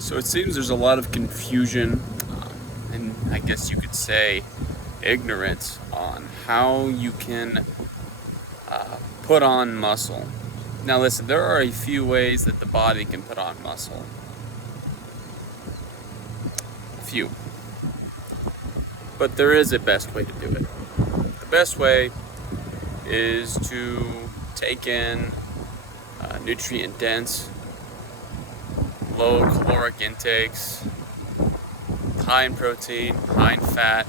So it seems there's a lot of confusion, and I guess you could say ignorance on how you can put on muscle. Now, listen, there are a few ways that the body can put on muscle. A few. But there is a best way to do it. The best way is to take in nutrient dense, low caloric intakes, high in protein, high in fat.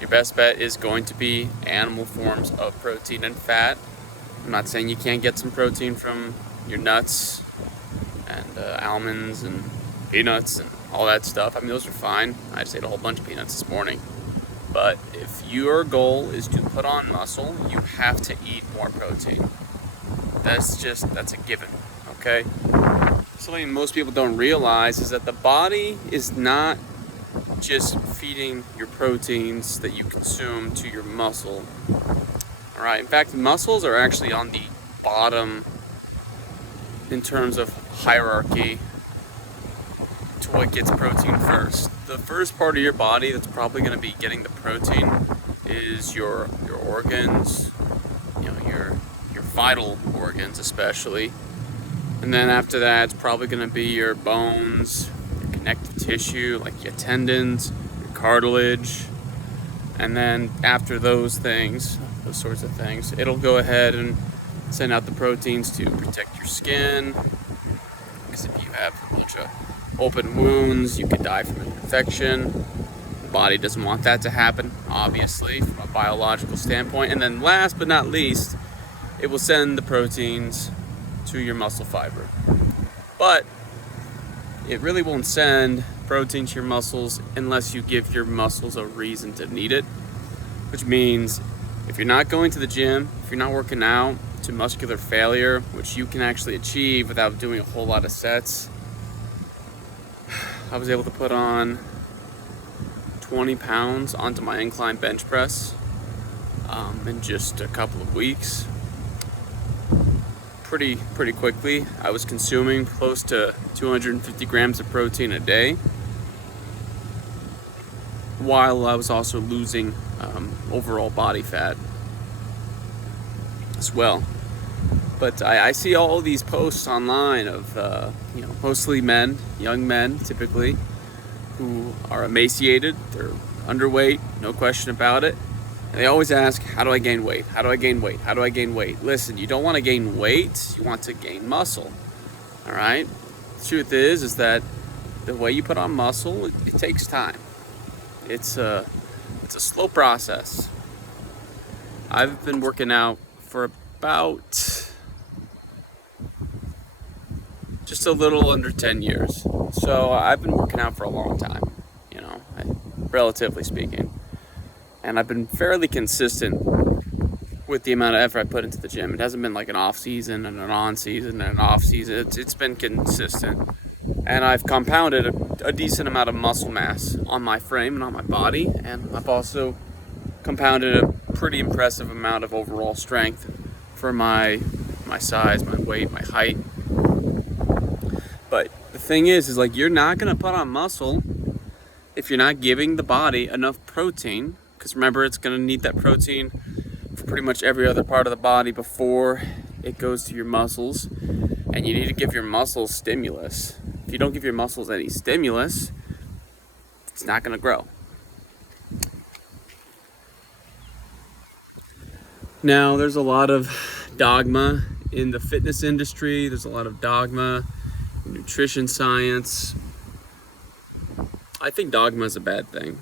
Your best bet is going to be animal forms of protein and fat. I'm not saying you can't get some protein from your nuts and almonds and peanuts and all that stuff. I mean, those are fine. I just ate a whole bunch of peanuts this morning. But if your goal is to put on muscle, you have to eat more protein. That's a given, okay? Something most people don't realize is that the body is not just feeding your proteins that you consume to your muscle. All right, in fact, muscles are actually on the bottom in terms of hierarchy to what gets protein first. The first part of your body that's probably going to be getting the protein is your organs, your vital organs especially. And then after that, it's probably going to be your bones, your connective tissue, like your tendons, your cartilage. And then after those sorts of things, it'll go ahead and send out the proteins to protect your skin. Because if you have a bunch of open wounds, you could die from an infection. The body doesn't want that to happen, obviously, from a biological standpoint. And then last but not least, it will send the proteins to your muscle fiber. But it really won't send protein to your muscles unless you give your muscles a reason to need it, which means if you're not going to the gym, if you're not working out to muscular failure, which you can actually achieve without doing a whole lot of sets. I was able to put on 20 pounds onto my incline bench press in just a couple of weeks. Pretty quickly. I was consuming close to 250 grams of protein a day, while I was also losing overall body fat as well. But I see all these posts online of mostly men, young men typically, who are emaciated, they're underweight, no question about it. And they always ask, how do I gain weight? How do I gain weight? How do I gain weight? Listen, you don't want to gain weight, you want to gain muscle. All right? The truth is that the way you put on muscle, it takes time. It's a slow process. I've been working out for about just a little under 10 years. So I've been working out for a long time, relatively speaking. And I've been fairly consistent with the amount of effort I put into the gym. It hasn't been like an off season and an on season and an off season. It's been consistent. And I've compounded a decent amount of muscle mass on my frame and on my body. And I've also compounded a pretty impressive amount of overall strength for my size, my weight, my height. But the thing is like you're not going to put on muscle if you're not giving the body enough protein. Because remember, it's going to need that protein for pretty much every other part of the body before it goes to your muscles. And you need to give your muscles stimulus. If you don't give your muscles any stimulus, it's not going to grow. Now, there's a lot of dogma in the fitness industry. There's a lot of dogma in nutrition science. I think dogma is a bad thing.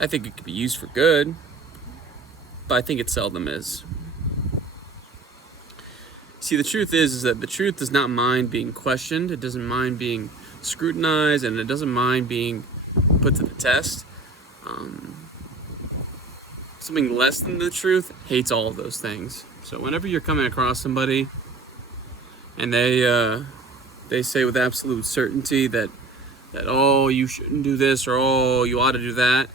I think it could be used for good, but I think it seldom is. See, the truth is that the truth does not mind being questioned, it doesn't mind being scrutinized, and it doesn't mind being put to the test. Something less than the truth hates all of those things. So whenever you're coming across somebody and they say with absolute certainty that oh, you shouldn't do this, or oh, you ought to do that,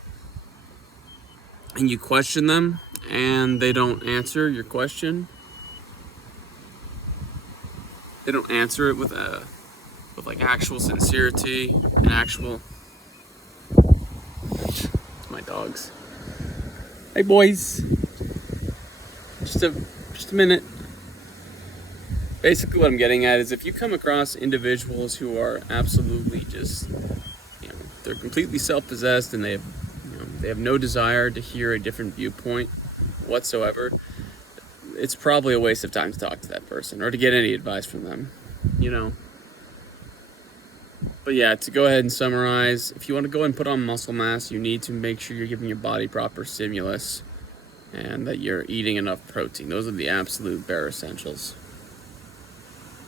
and you question them and they don't answer your question, they don't answer it with with like actual sincerity and actual. It's my dogs. Hey boys. Just a minute. Basically what I'm getting at is if you come across individuals who are absolutely just, they're completely self-possessed and they have no desire to hear a different viewpoint whatsoever, it's probably a waste of time to talk to that person or to get any advice from them, But yeah, to go ahead and summarize, if you want to go and put on muscle mass, you need to make sure you're giving your body proper stimulus and that you're eating enough protein. Those are the absolute bare essentials.